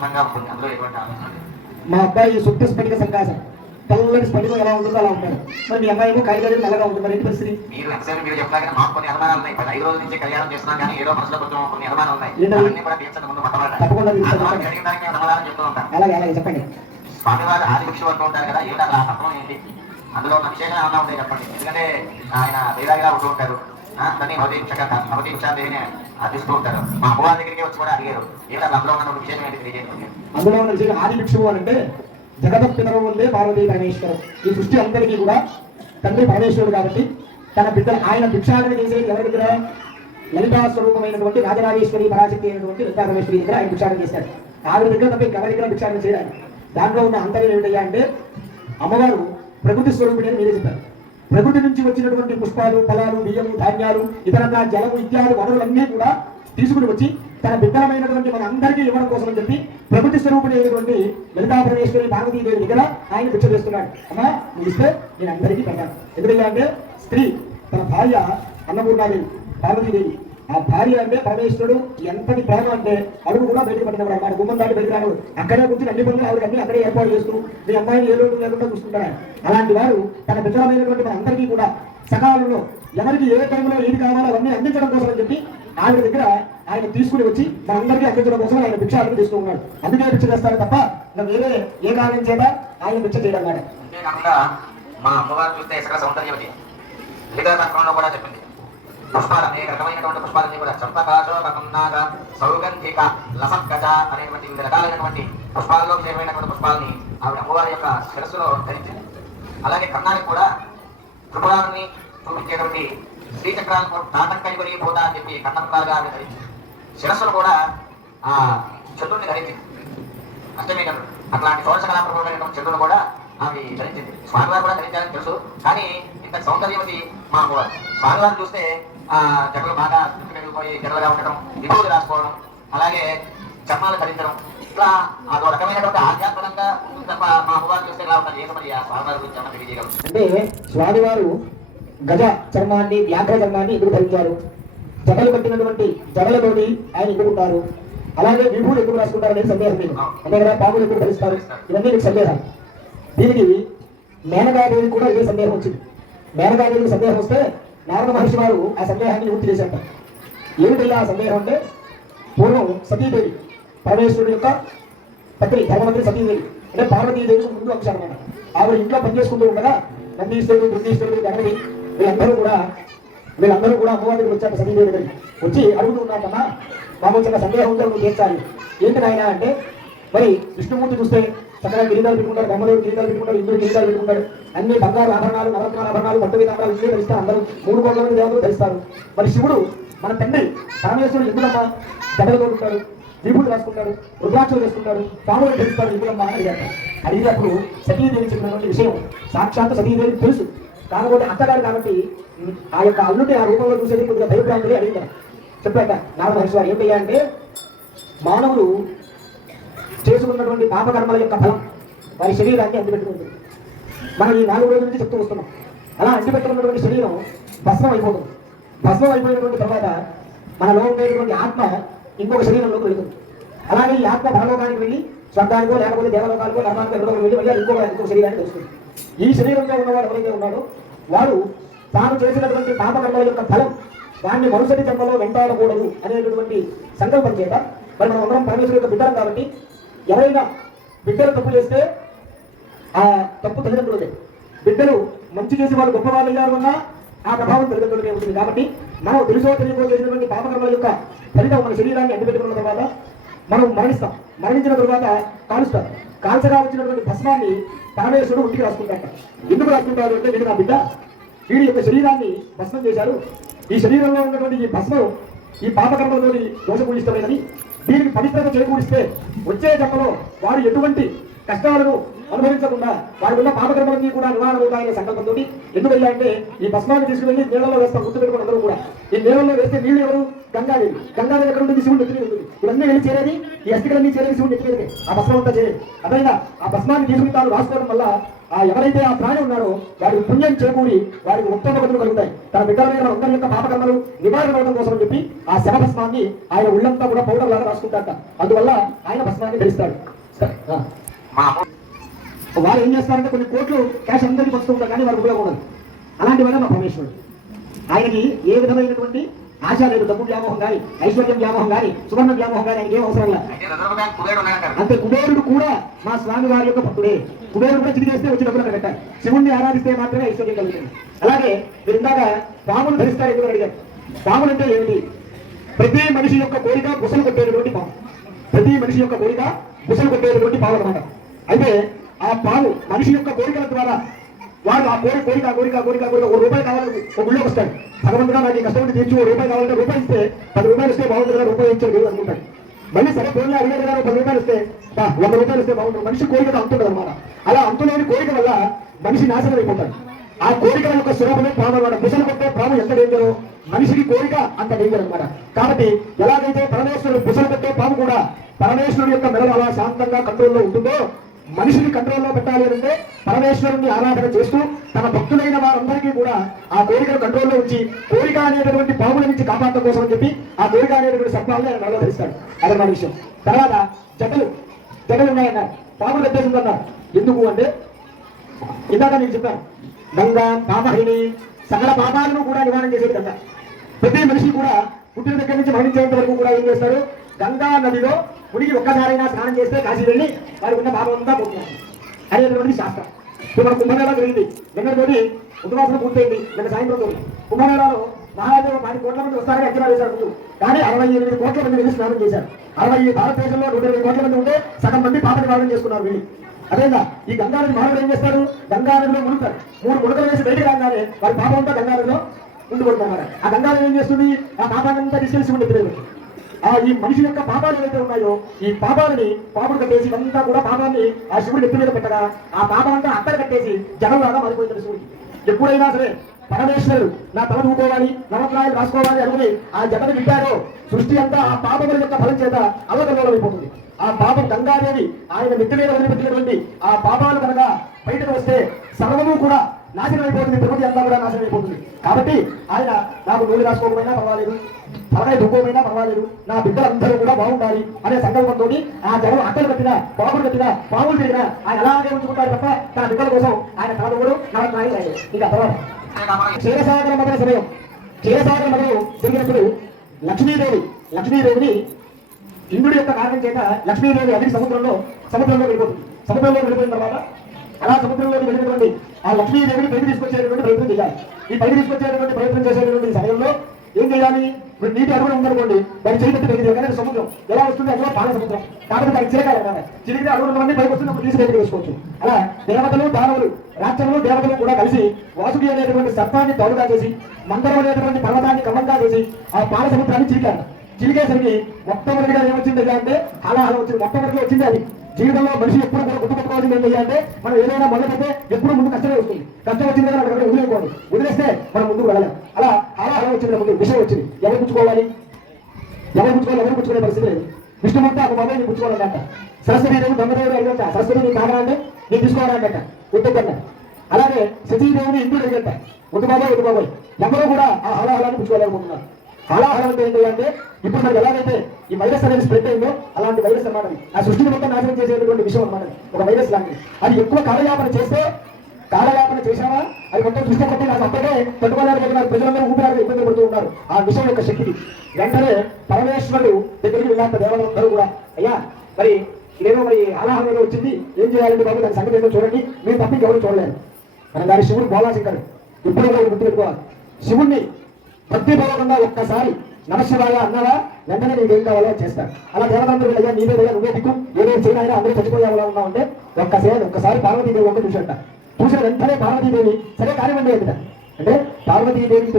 ఆనందంగా ఉంటుంది, అందులో ఎటువంటి ఆలోచన లేదు. మా అబ్బాయి శుద్ధ స్ఫటిక సంకాశం, తెల్లని స్ఫటికం ఎలా ఉంటుందో అలా ఉంటాడు. మరి మీ అమ్మాయి కాయగలి నల్లగా ఉంటుంది, మరి ఏంటి పరిస్థితి? మీరు ఎంతసేపు మీరు చెప్తా కానీ మాకు కొన్ని అనుమానాలు ఉన్నాయి. 5 రోజుల నుంచి కళ్యాణం చేస్తున్నాం కానీ ఏదో మనసులో కొంచెం కొన్ని అనుమానాలు ఉన్నాయి. అవన్నీ కూడా తీర్చండి ముందు మొట్టమొదట. తప్పకుండా జరిగిన దానికి నేను సమాధానం చెప్తూ ఉంటాను. అలాగే అలాగే చెప్పండి. స్వామివారు ఆది భిక్షు అంటూ ఉంటారు కదా, ఏమిటి అలా తత్వం ఏంటి, అందులో ఉన్న విశేషం ఏమన్నా ఉంటాయి చెప్పండి. ఎందుకంటే ఆయన వేదాగిలా ఉంటూ ఉంటారు, దాన్ని భౌతిక భిక్షాదేవిని అర్థిస్తూ ఉంటారు. మా అమ్మవారి దగ్గరికి వచ్చి కూడా అడిగారు, ఏమిటి అందులో ఉన్న విశేషం ఏంటి తెలియజేస్తుంది. అందులో ఉన్న విషయం ఆది భిక్షువు అని అంటే జగత్ పితరం ఉందే పార్వతీ పరమేశ్వరం. ఈ సృష్టి అందరికీ కూడా తండ్రి పరమేశ్వరుడు కాబట్టి తన బిడ్డలు ఆయన భిక్షాటన చేసేది ఎవరి దగ్గర? లలితా స్వరూపమైనటువంటి రాజరాజేశ్వరి పరాశక్తి అయినటువంటి లలితా పరమేశ్వరి దగ్గర ఆయన భిక్షాటన చేశాడు. ఆవిడ దగ్గర తప్ప ఇంకెవరి దగ్గర భిక్షాటన చేయడానికి. దాంట్లో ఉన్న అంతర్యం ఏమిటయ్యా అంటే అమ్మవారు ప్రకృతి స్వరూపిణి అని మీరే చెప్పారు. ప్రకృతి నుంచి వచ్చినటువంటి పుష్పాలు, ఫలాలు, బియ్యము, ధాన్యాలు, ఇతరంగా జలము ఇత్యాది వనరులన్నీ కూడా తీసుకుని వచ్చి తన బిడ్డలమైనటువంటి మన అందరికీ ఇవ్వడం కోసం అని చెప్పి ప్రకృతి స్వరూపుడు అయినటువంటి లలితా పరమేశ్వరి పార్వతీదేవి దగ్గర ఆయన భిక్ష చేస్తున్నాడు. అమ్మా నువ్వు ఇస్తే నేను అందరికీ పెట్టాను. ఎందుకంటే అంటే స్త్రీ తన భార్య అన్నపూర్ణాదేవి పార్వతీదేవి, ఆ భార్య అంటే పరమేశ్వరుడు ఎంతటి ప్రేమ అంటే అడుగు కూడా బయటకు పట్టినవాడు అన్నమాట. గుమ్మం దాటి బయటకు రాడు, అక్కడే కూర్చొని అన్ని పనులు ఆవిడ అన్ని అక్కడే ఏర్పాటు చేస్తూ మీ అమ్మాయిని ఏ రోజు లేకుండా చూసుకుంటాడు. అలాంటి వారు తన బిడ్డలమైనటువంటి మన అందరికీ కూడా సకాలంలో ఎవరికి ఏ టైంలో ఏది కావాలో అవన్నీ అందించడం కోసం అని చెప్పి ఆవిడ దగ్గర ఆయన తీసుకుని వచ్చి మనందరికీ అందించడం కోసం ఆయన భిక్ష తీసుకున్నాడు. అందుకే భిక్ష చేస్తారు తప్ప వేరే ఏ కారణం చేత ఆయన భిక్ష చేయడం కాదు. అంతేకాకుండా మా అమ్మవారు చూస్తే సకల సౌందర్యవతి, లిఖిత శాస్త్రంలో కూడా చెప్పింది. పుష్పాలు అనేక రకమైనటువంటి పుష్పాలన్నీ కూడా చంపకాశోపకున్నాగ సౌగంధిక లసత్కజ అనేటువంటి వివిధ రకాలైనటువంటి పుష్పాల్లో విజయమైనటువంటి పుష్పాలని ఆవిడ అమ్మవారి యొక్క శిరస్సులో ధరించింది. అలాగే కన్నానికి కూడా త్రిపురాన్ని చూపించేటువంటి శ్రీచక్రాలను తాటంకై పోత అని చెప్పి కన్నపురాలుగా ఆవిడ ధరించింది. శిరస్సును కూడా ఆ చంద్రుడిని ధరించింది. అష్టమి చంద్రుడు అట్లాంటి షోడశ కళాప్రభుడైనటువంటి చంద్రుడు కూడా ఆమె ధరించింది. స్వామివారు కూడా ధరించాలని తెలుసు, కానీ ఇంత సౌందర్యవతి మా అమ్మవారు. స్వామివారు చూస్తే జగలు బాగా చుట్టుకెళ్ళిపోయి జగలుగా ఉండటం, విభూతి రాసుకోవడం, అలాగే చర్మాలు ధరించడం, ఇట్లా అదో రకమైనటువంటి ఆధ్యాత్మికంగా ఉంటుంది తప్ప మా అమ్మవారు చూస్తే ఎలా ఉంటుంది. ఏదో మరి ఆ స్వామివారి గురించి ఏమన్నా తెలియజేయగలరు అంటే స్వామివారు గజ చర్మాన్ని, వ్యాఘ్ర చర్మాన్ని ఎందుకు ధరించారు? జగలు కట్టినటువంటి జగలతోటి ఆయన ఎందుకుంటారు? అలాగే విభూలు ఎందుకు రాసుకుంటారు అనేది సందేహం మీకు. అంతే కదా, పాములు ఎందుకు ధరిస్తారు? ఇవన్నీ మీకు సందేహాలు. దీనికి మేనకాదేవి కూడా ఇదే సందేహం వచ్చింది. మేనకాదేవికి సందేహం వస్తే నారద మహర్షి వారు ఆ సందేహాన్ని నివృత్తి చేశారు. ఏమిటయ్యా ఆ సందేహం అంటే, పూర్వం సతీదేవి పరమేశ్వరుడు యొక్క పత్రి ధర్మమంత్రి సతీదేవి అంటే పార్వతీదేవికి ముందు అంశం అన్నమాట. ఆవిడ ఇంట్లో పనిచేసుకుంటూ ఉండగా నందీశ్వరుడు, బృందీశ్వరుడు, గణపతి వీళ్ళందరూ కూడా అమ్మవారి దగ్గర వచ్చాక సతీదేవి దగ్గరికి వచ్చి అడుగుతూ ఉన్నాకన్నా మాకు చిన్న సందేహం ఉంటే నువ్వు చేర్చాలి. ఏంటి నాయన అంటే, మరి విష్ణుమూర్తి చూస్తే చక్కగా గిరిజాలు పెట్టుకుంటారు, బ్రహ్మదేవుడు గిరిజాలు పెట్టుకుంటారు, ఇంద్రుడు గిరిజాలు పెట్టుకుంటారు, అన్ని బంగారు ఆభరణాలు, నవరత్నాల ఆభరణాలు, పట్టు విధానాలు ఇవే ధరిస్తారు. అందరూ 3 కోట్ల మంది దేవతలు ధరిస్తారు. మరి శివుడు మన తండ్రి పరమేశ్వరుడు ఎందుకమ్మా జడలతో ఉంటాడు, విభూతి రాసుకుంటాడు, రుద్రాక్షలు వేసుకుంటాడు, పాములు ధరిస్తాడు ఎందుకమ్మా అని అడిగారు. అడిగినప్పుడు సతీదేవి చెప్పినటువంటి విషయం సాక్షాత్ సతీదేవి తెలుసు. కాకపోతే అత్తగారు కాబట్టి ఆ యొక్క అల్లుడి ఆ రూపంలో చూసేది కొద్దిగా భయప్రాంతులే అడిగారు. చెప్పాక నారద మహర్షి వారు ఏంటయ్యా అంటే, మానవులు చేసుకున్నటువంటి పాపకర్మల యొక్క ఫలం వారి శరీరాన్ని అంటిపెట్టుకుంటుంది. మనం ఈ 4 రోజుల నుంచి చెప్తూ వస్తున్నాం. అలా అంటిపెట్టుకున్నటువంటి శరీరం భస్మం అయిపోతుంది. భస్మం అయిపోయినటువంటి తర్వాత మనలో ఉండేటువంటి ఆత్మ ఇంకొక శరీరంలోకి వెళుతుంది. అలాగే ఈ ఆత్మ పరలోకానికి వెళ్ళి స్వర్గానికో లేకపోతే దేవలోకానికో ధర్మానికో ఎక్కడికో వెళ్ళి మళ్ళీ ఇంకొక శరీరానికి వస్తుంది. ఈ శరీరంలో ఉన్నవాడు ఎవరైతే ఉన్నాడో వాడు తాను చేసినటువంటి పాపకర్మల యొక్క ఫలం దాన్ని మరుసటి జన్మలో వెంటాడకూడదు అనేటటువంటి సంకల్పం చేత మరి మనం అందరం పరమేశ్వరుడు యొక్క బిడ్డలం కాబట్టి ఎవరైనా బిడ్డలు తప్పు చేస్తే ఆ తప్పు తల్లిదండ్రులదే. బిడ్డలు మంచి చేసి వాళ్ళు గొప్ప వాళ్ళు అయ్యారు అన్నా ఆ ప్రభావం తల్లిదండ్రులకే ఉంటుంది. కాబట్టి మనం తెలుసో తెలియకో చేసినటువంటి పాపకర్మల యొక్క ఫలితం మన శరీరాన్ని అంటిపెట్టుకున్న తర్వాత మనం మరణిస్తాం. మరణించిన తర్వాత కాలుస్తాం. కాల్చగా వచ్చినటువంటి భస్మాన్ని పరమేశ్వరుడు ఒంటికి రాసుకుంటాడు. ఎందుకు రాసుకుంటారు అంటే, వీడు నా బిడ్డ, వీడి యొక్క శరీరాన్ని భస్మం చేశారు. ఈ శరీరంలో ఉన్నటువంటి ఈ భస్మం ఈ పాపకర్మలతోని దోషపూజిస్తలేదని దీనికి పవిత్రత చేకూరిస్తే వచ్చే జన్మలో వారు ఎటువంటి కష్టాలను అనుభవించకుండా వారికున్న పాపకర్మలన్నీ కూడా నివారణ అవుతాయనే సంకల్పంతో ఎందుకయ్యా అంటే, ఈ భస్మాన్ని తీసుకువెళ్ళి నీళ్ళలో వేస్తాం. గుర్తుపెట్టుకుని అందరూ కూడా ఈ నీళ్ళలో వేస్తే నీళ్ళు ఎవరు? గంగాదేవి. గంగాదేవి ఎక్కడ ఉంటుంది? శివుడు నెత్తి మీద ఉంటుంది. ఇవన్నీ వెళ్ళి చేరేది, ఈ అస్థికలన్నీ చేరేది శివుడు నెత్తి మీదకే. ఆ భస్మం అంతా చేరేది. అదైనా ఆ భస్మాన్ని తీసుకుని తాను రాసుకోవడం వల్ల ఆ ఎవరైతే ఆ ప్రాణి ఉన్నాడో వారికి పుణ్యం చేకూరి వారికి ఉత్తమ గతులు కలుగుతాయి. తన బిడ్డల మీద అందరి యొక్క పాపకర్మలు నివారణ అవడం కోసం అని చెప్పి ఆ శవ భస్మాన్ని ఆయన ఉళ్ళంతా కూడా పౌడర్ లాగా రాసుకుంటాట. అందువల్ల ఆయన భస్మాన్ని ధరిస్తాడు. వారు ఏం చేస్తారంటే కొన్ని కోట్లు క్యాష్ అందరికీ వస్తూ ఉంటారు, కానీ వారు ఉపయోగపడదు. అలాంటి వల్ల మా పరమేశ్వరుడు ఆయనకి ఏ విధమైనటువంటి ఆశ లేదు. డబ్బు వ్యామోహం కానీ, ఐశ్వర్యం వ్యామోహం కానీ, సువర్ణ వ్యామోహం కానీ ఆయనకి ఏం అవసరం లేదు. అంతే కుబేరుడు కూడా మా స్వామి వారి యొక్క భక్తుడే. కుబేరుడు కూడా చిరిగేస్తే వచ్చి డబ్బులు అక్కడ పెట్టారు. శివుణ్ణి ఆరాధిస్తే మాత్రమే ఐశ్వర్యం కలుగుతుంది. అలాగే మీరు ఇందాక పాములు ధరిస్తారు ఎందుకు అడిగారు? పాములు అంటే ఏమిటి? ప్రతి మనిషి యొక్క కోరిక బుసలు కొట్టేటటువంటి పాము. ప్రతి మనిషి యొక్క కోరిక బుసలు కొట్టేటటువంటి పాము అన్నమాట. అయితే ఆ పాము మనిషి యొక్క కోరికల ద్వారా వాడు ఆ కోరిక ₹1 కావాలని ఒక గుళ్ళోకి వస్తాడు. భగవంతుడా నాకు ఈ కష్టపడి తీర్చి ₹1 కావాలంటే రూపాయి ఇస్తే ₹10 ఇస్తే బాగుంటుంది కదా, రూపాయి ఇచ్చాడు దేవుడు అనుకుంటాడు. మళ్ళీ సరే ఫోన్లో అడిగాడు కదా ₹10 ఇస్తే ₹100 ఇస్తే బాగుంటుంది. మనిషి కోరిక అంతుండదు అనమాట. అలా అంతులేని కోరిక వల్ల మనిషి నాశనం అయిపోతాడు. ఆ కోరికల యొక్క స్వరూపమే పాము అన్నమాట. ముసలు కొట్టే పాము ఎంత డేంజరో మనిషికి కోరిక అంత డేంజర్ అనమాట. కాబట్టి ఎలాగైతే పరమేశ్వరుడు ముసలు కొట్టే పాము కూడా పరమేశ్వరుడు యొక్క మెడలు అలా శాంతంగా కంట్రోల్లో ఉంటుందో మనిషిని కంట్రోల్లో పెట్టాలి అంటే పరమేశ్వరుని ఆరాధన చేస్తూ తన భక్తులైన వారందరికీ కూడా ఆ కోరికను కంట్రోల్లో ఉంచి కోరిక అనేటటువంటి పాముల నుంచి కాపాడటం కోసం అని చెప్పి ఆ కోరిక అనేటటువంటి సత్వాన్ని ఆయన మెడలో ధరిస్తాడు. అదే మన విషయం. తర్వాత జటలు ఉన్నాయన్నారు, పాములు పెట్టేసిందన్నారు. ఎందుకు అంటే ఇందాక నేను చెప్పాను, గంగా పాపహిని సకల పాపాలను కూడా నివారణ చేసేది గంగ. ప్రతి మనిషి కూడా పుట్టిన దగ్గర నుంచి మరణించేంత వరకు కూడా ఏం చేస్తారు? గంగా నదిలో మునిగి ఒక్కసారైనా స్నానం చేస్తే కాశీ వెళ్ళి వారికి ఉన్న పాపం అంతా పోతున్నారు అనేటువంటి శాస్త్రం. ఇప్పుడు మన కుంభమేళా జరిగింది. నిన్నటి ఉపవాసం పూర్తయింది. నిన్న సాయంత్రం కుంభమేళాలో మహారాజు 10 కోట్ల మంది వస్తారని అంచనా వేశారు ముందు. కానీ 68 కోట్ల మంది వెళ్ళి స్నానం చేశారు. 60 భారతదేశంలో 120 కోట్ల మంది ఉంటే సగం మంది పాప నివారణ చేసుకున్నారు వెళ్ళి. అదేగా ఈ గంగానది మహారాజు ఏం చేస్తారు? గంగానదిలో మునుగుతారు. 3 మునకలు వేసి బయటకు రాగానే వారి పాపం అంతా గంగానదిలో ఉండిపోతున్నారు. ఆ గంగానది ఏం చేస్తుంది? ఆ పాపానంతా తీసుకెళ్లి ఉండిపోయింది. ఈ మనిషి యొక్క పాపాలు ఏవైతే ఉన్నాయో ఈ పాపాలని పాపుడు కట్టేసి అంతా కూడా పాపాన్ని ఆ శివుడి ఎత్తి మీద పెట్టగా ఆ పాపమంతా అత్తర కట్టేసి జనంలాగా మారిపోయింది శివుడికి. ఎప్పుడైనా సరే పరమేశ్వరుడు నా తల దూకోవాలి, నవగ్రహాలు రాసుకోవాలి అనుకుని ఆ జగను వింటారో సృష్టి అంతా ఆ పాపముల యొక్క ఫలం చేత అల్లకల్లోలమైపోతుంది. ఆ పాపం గంగాదేవి ఆయన నెత్తి మీద వదిలిపెట్టినటువంటి ఆ పాపాలు కనుక బయటకు వస్తే సర్వము కూడా నాశనం అయిపోతుంది. ప్రకృతి అంతా కూడా నాశనం అయిపోతుంది. కాబట్టి ఆయన నాకు నూనె రాసుకోకపోయినా పర్వాలేదు, తలకాయ దుఃఖమైనా పర్వాలేదు, నా బిడ్డలందరూ కూడా బాగుండాలి అనే సంకల్పంతో ఆ జనం అట్టలు కట్టినా పాములు కట్టినా పాములు తిరిగినా ఆయన అలాగే ఉంచుకుంటాడు తప్ప తన బిడ్డల కోసం ఆయన తలదూడు నవగ్రహాలు రాయలేదు. ఇంకా తర్వాత క్షీరసాగర మదన సమయం. క్షీరసాగర మదనం జరిగినప్పుడు లక్ష్మీదేవిని ఇంద్రుడి యొక్క కారణం చేత లక్ష్మీదేవి అగ్ని సముద్రంలో వెళ్ళిపోతుంది. సముద్రంలో వెళ్ళిపోయిన తర్వాత అలా సముద్రంలోకి వెళ్ళినటువంటి ఆ లక్ష్మీదేవిని పైకి తీసుకొచ్చేటువంటి ప్రయత్నం చేయాలి. ఈ పైకి తీసుకొచ్చేటువంటి ప్రయత్నం చేసేటువంటి సమయంలో ఏం చేయాలి? ఇప్పుడు నీటి అడుగున ఉందనుకోండి, దాన్ని చేయబెట్టి పెరిగింది కానీ సముద్రం ఎలా వస్తుంది? అందులో పాల సముద్రం కాబట్టి దానికి చిరకాలన్నమాట. చిరిగితే అడుగున్నవన్నీ పైకి వస్తుంది, అప్పుడు తీసి బయటకు వేసుకోవచ్చు. అలా దేవతలు దానవులు రాక్షసులు దేవతలు కూడా కలిసి వాసుకి అనేటువంటి సర్పాన్ని తోడుగా చేసి మందరం అనేటువంటి పర్వతాన్ని కమంగా చేసి ఆ పాల సముద్రాన్ని చిరికారు. చిరిగేసరికి మొట్టమొదటిగా ఏమొచ్చింది అంటే హలాహలం వచ్చింది. మొట్టమొదటిగా వచ్చింది అది. జీవితంలో మనిషి ఎప్పుడు కూడా గుర్తుపెట్టుకోవాల్సింది ఏంటి అంటే మనం ఏదైనా మొదలైతే ఎప్పుడు ముందు కష్టమే వస్తుంది. కష్టం వచ్చింది కదా అక్కడ వదిలేకూడదు. వదిలేస్తే మనం ముందుకు వెళ్ళలేం. అలా హలాహలం వచ్చింది, ముందు విషయం వచ్చింది. ఎవరు పుచ్చుకోవాలి? ఎవరు పుచ్చుకునే పరిస్థితి లేదు. విష్ణుమూర్తి ఒక మొబైల్ పుచ్చుకోవాలంట. సరస్వతీదేవి బ్రహ్మదేవుడు అడిగంట, సరస్వతి నీ కావాలంటే నేను తీసుకోవాలంట, వద్దుకన్నా. అలాగే శచీదేవిని ఇంద్రుడు అడిగంట, వద్దు బాబాయ్. ఎవరు కూడా ఆ హలాహలాన్ని పుచ్చుకోలేకపోతున్నారు. హలాహలం అంటే ఏంటి అంటే ఇప్పుడు మనకి ఎలాగైతే ఈ వైరస్ అనేది స్ప్రెడ్ అయిందో అలాంటి వైరస్ అన్నమాట. ఆ సృష్టిని మొత్తం నాశనం చేసేటువంటి విషయం అన్నమాట. ఒక వైరస్ లాంటిది. అది ఎక్కువ కాలయాపన చేశావా అది మొత్తం సృష్టి కొట్టి నాకు అప్పటికే పెట్టుకోలేకపోతున్నారు. ప్రజలందరూ ఊపిరాలు ఇబ్బంది పడుతూ ఉన్నారు ఆ విషయం యొక్క శక్తికి. వెంటనే పరమేశ్వరుడు దగ్గరికి వెళ్ళాక దేవతలందరూ కూడా అయ్యా మరి ఇదేదో మరి హలాహలం ఏదో వచ్చింది, ఏం చేయాలంటే బాబు దాని సంగతి ఏదో చూడండి, మీరు తప్పి ఎవరు చూడలేరు. మనం దాని శివుడు బోలాశంకరు ఇప్పుడు గుర్తుపెట్టుకోవాలి. శివుణ్ణి భక్తిపూర్వకంగా ఒక్కసారి నమశివాయ అన్నారా వెంటనే నీకు ఏం కావాలో చేస్తాడు. అలా దేవతందరూ అయ్యా నీవే దగ్గర నువ్వే దిక్కు ఏదో చేయనైనా అందరూ చచ్చిపోయేలా ఉన్నావు అంటే ఒక్కసారి పార్వతీదేవి వంక చూసంట. చూసిన వెంటనే పార్వతీదేవి సరే కానివ్వండి అంటే పార్వతీదేవి